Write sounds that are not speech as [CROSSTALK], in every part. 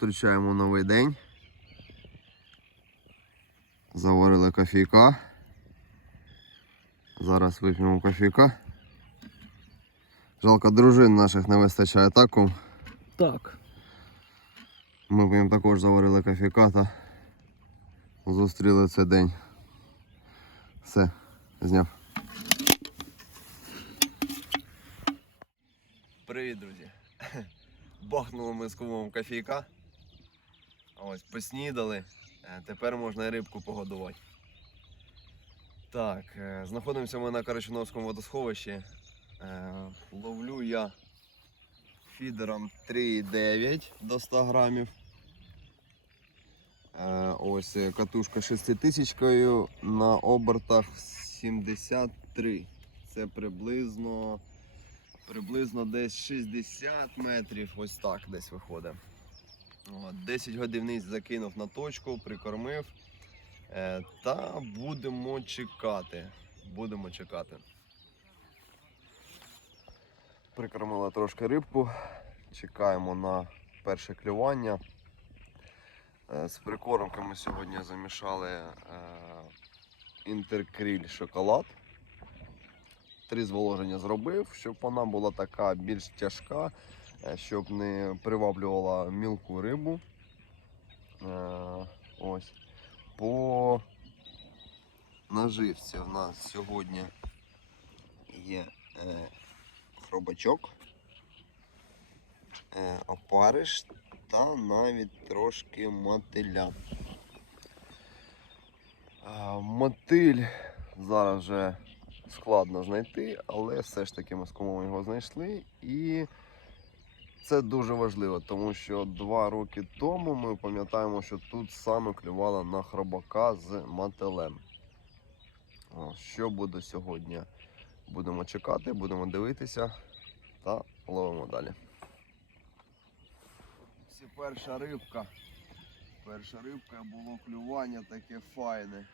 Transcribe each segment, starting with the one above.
зустрічаємо новий день. Заварили кофійка. Зараз вип'ємо кофійка. Жалко, дружин наших не вистачає так, кум. Так. Ми б їм також заварили кофійка та зустріли цей день. Все, зняв. Привіт, друзі. [LAUGHS] Бахнули ми з кумом кофійка. Ось, поснідали. Е, Тепер можна і рибку погодувати. Так, е, знаходимося ми на Карачуновському водосховищі. Е, Ловлю я фідером 3,9 до 100 грамів. Ось катушка 6000 на обертах 73. Це приблизно, приблизно десь 60 метрів, ось так десь виходить. От, 10 годівниць закинув на точку, прикормив. Е, Та будемо чекати. Будемо чекати. Прикормила трошки рибку. Чекаємо на перше клювання. Е, З прикормками ми сьогодні замішали е, інтеркріль шоколад. Три зволоження зробив, щоб вона була така більш тяжка, щоб не приваблювала мілку рибу. Е, Ось. По наживці в нас сьогодні є е, хробачок, е, опариш та навіть трошки мотиля. Е, Мотиль зараз вже складно знайти, але все ж таки ми з кумом його знайшли і це дуже важливо, тому що два роки тому ми пам'ятаємо, що тут саме клювала на хробака з мотилем. О, Що буде сьогодні? Будемо чекати, будемо дивитися та ловимо далі. І перша рибка. Перша рибка було клювання таке файне.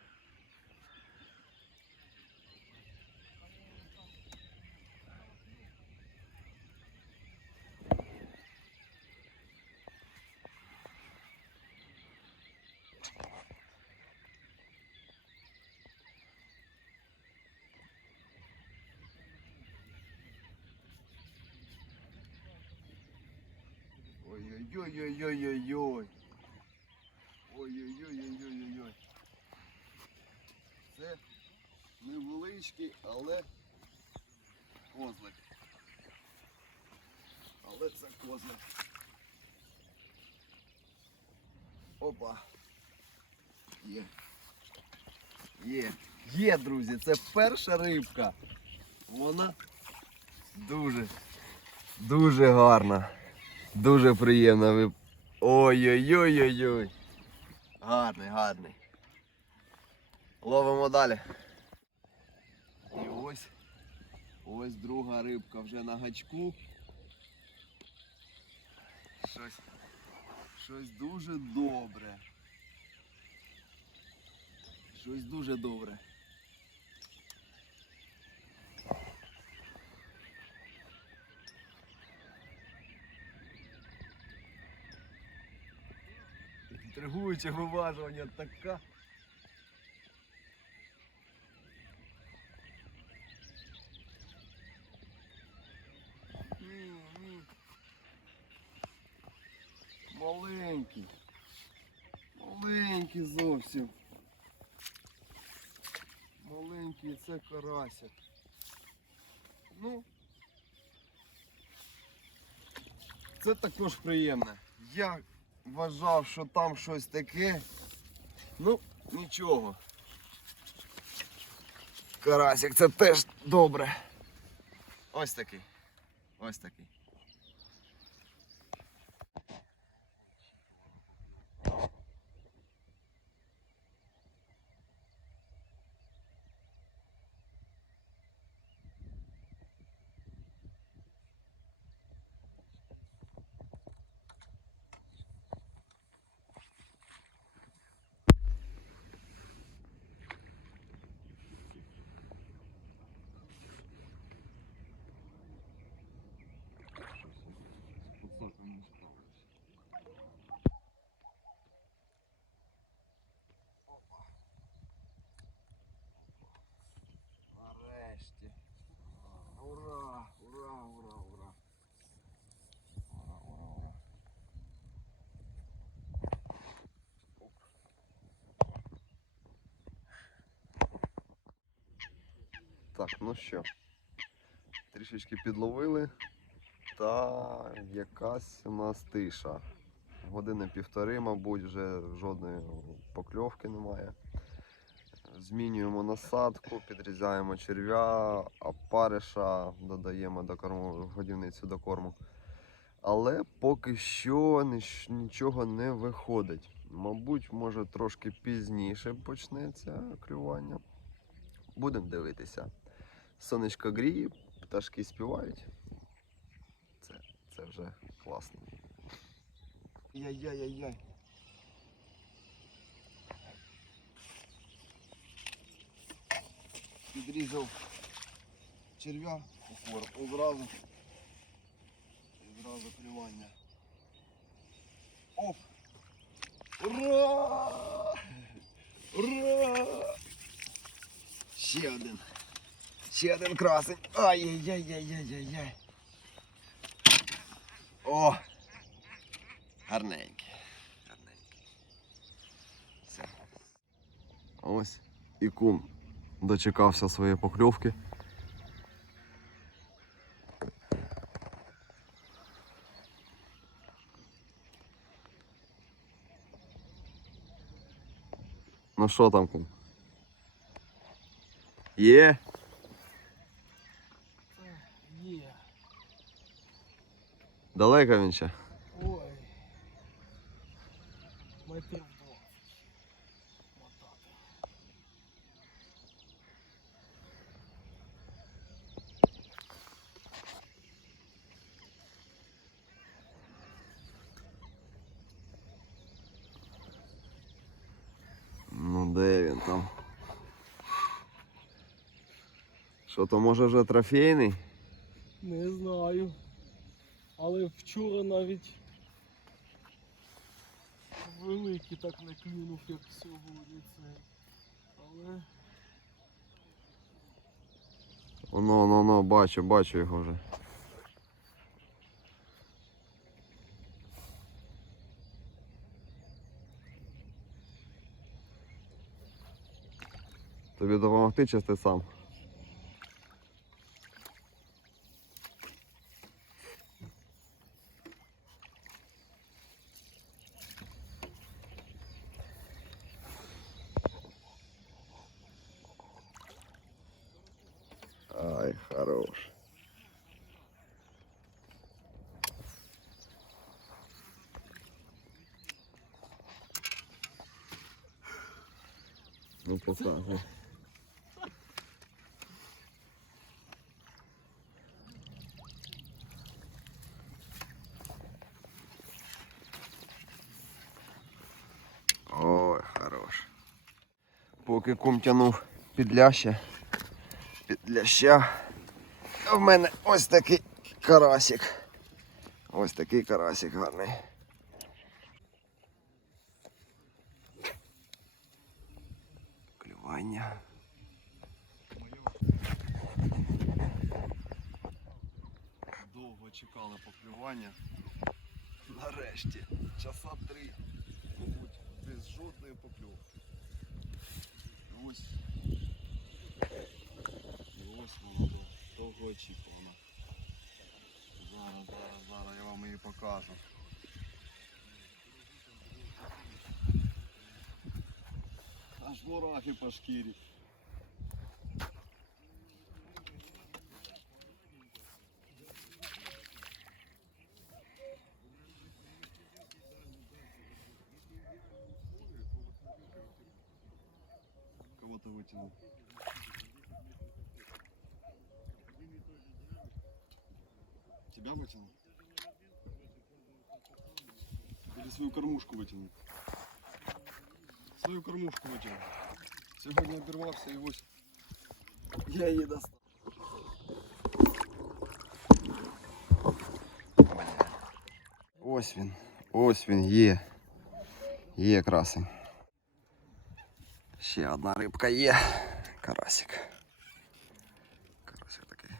Ой-ой-ой-ой-ой-ой-ой. Ой-ой-ой-ой-ой-ой. Це невеличкий, але козлик. Але це козлик. Опа. Є. Є. Є, друзі, це перша рибка. Вона дуже, дуже гарна. Дуже приємно. Ви... Ой-ой-ой-ой-ой. Гарний, гарний. Ловимо далі. І ось. Ось друга рибка вже на гачку. Щось. Щось дуже добре. Щось дуже добре. Інтригуюче виважування така. Маленький. Маленький зовсім. Маленький це карасик. Ну. Це також приємно. Я вважав, що там щось таке. Ну, нічого. Карасик, це теж добре. Ось такий. Ось такий. Так, ну що, трішечки підловили, та якась у нас тиша. Години півтори, мабуть, вже жодної покльовки немає. Змінюємо насадку, підрізаємо черв'я, опариша, додаємо до корму, годівницю до корму. Але поки що нічого не виходить. Мабуть, може трошки пізніше почнеться клювання. Будемо дивитися. Сонечко гріє, пташки співають. Це, це вже класно. Яй-яй-яй-яй. Підрізав черв'я упор одразу. І зразу клювання. Оп! Ура! Ура! Ще один. Ще один красень. Ай-яй-яй-яй-яй-яй. О! Гарненький. Гарненький. Все. Ось і кум дочекався своєї покльовки. Ну що там кум? Є. Далеко він ще? Ой. Метрів 20. Ну де він там? Що то може вже трофейний? Не знаю. Але вчора навіть великий так не клюнув, як сьогодні цей. Але Воно, воно, воно, бачу, бачу його вже. Тобі допомогти чи ти сам? Ай, хорош. Ну показуй. Ой, хорош. Поки кум тянув під ляще, під ляща. В мене ось такий карасик. Ось такий карасик гарний. Клювання. Довго чекали поклювання. Нарешті. Часа три, мабуть, без жодної покльовки. Ось. І ось воно довгоочікувано. Зараз, зараз, зараз я вам її покажу. Аж мурахи по шкірі. Кого-то вытянул. Тебя вытянул? Или свою кормушку вытянул? Свою кормушку вытянул. Сьогодні обірвався і ось я її достав. Ось він, ось він є. Є красень. Ще одна рибка є. Карасик. Карасик такий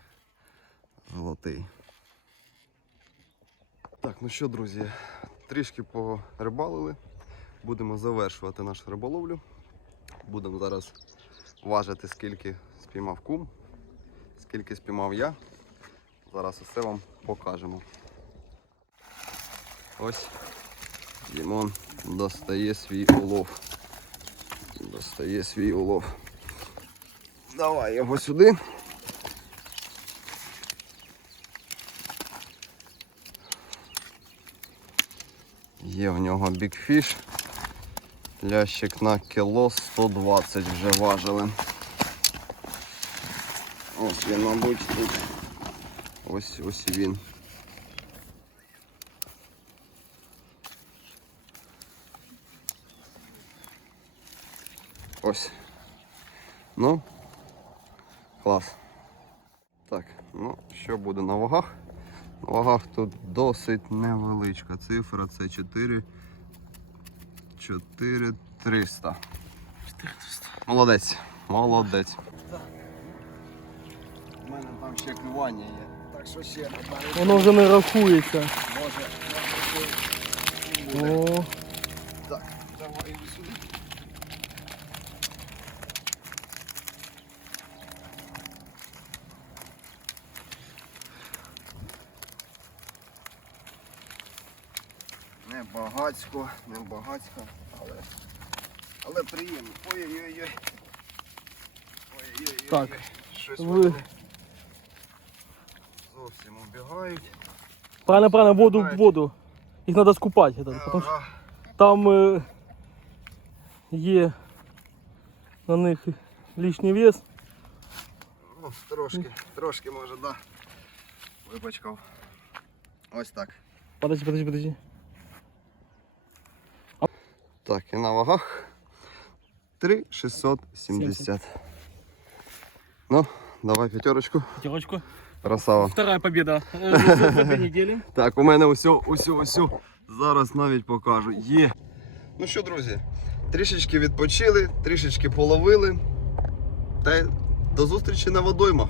золотий. Так, ну що, друзі, трішки порибалили. Будемо завершувати нашу риболовлю. Будемо зараз важити, скільки спіймав кум. скільки спіймав я. Зараз усе вам покажемо. Ось Дімон достає свій улов. Достає свій улов. Давай його сюди. Є в нього бікфіш. Лящик на кіло 120 вже важили. Ось він, мабуть, тут. Ось ось він. Ось. Ну, клас. Так, ну, що буде на вагах? На вагах тут досить невеличка цифра, це 4. 4300. 400. Молодець, молодець. У мене там ще клювання є. Так що ще Воно вже не рахується. може, О, Так, давай сюди. Не багацько, не багацько, але, але приємно. Ой-ой-ой. Ой-ой-ой. Так, Щось ви- вони зовсім убігають. правильно, правильно, воду в воду. Їх треба скупати. Там, тому що там е, є на них лишній вес. Ну, трошки, трошки може, да. Випачкав. Ось так. Подожди, подожди, подожди. Так, і на вагах 3670. Ну, давай п'ятерочку. Пятерочку. Красава. Вторая победа [LAUGHS] э, за, две. Так, у мене усьо, усьо, усьо. Зараз навіть покажу. Є. Ну що, друзі, трішечки відпочили, трішечки половили. Та й до зустрічі на водоймах.